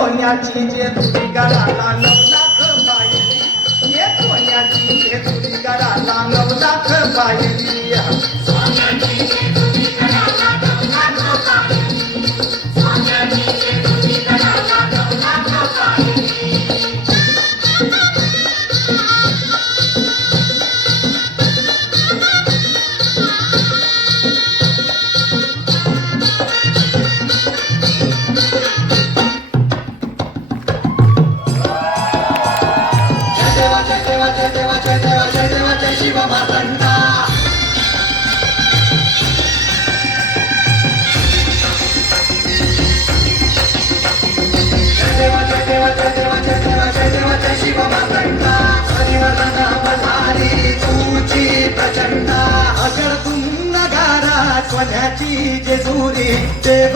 सोन्याची जेजुरी घराला 9 लाख पायरी ये सोन्याची जेजुरी घराला 9 लाख पायरी सोन्याची जेजुरी घराला 9 लाख पायरी सोन्याची जेजुरी घराला 9 लाख पायरी शिव मातंगा शिव मातंगा हरिवर्णना बधारी तुझी प्रचंड अजर तुम नगारा सोन्याची जेजुरी देव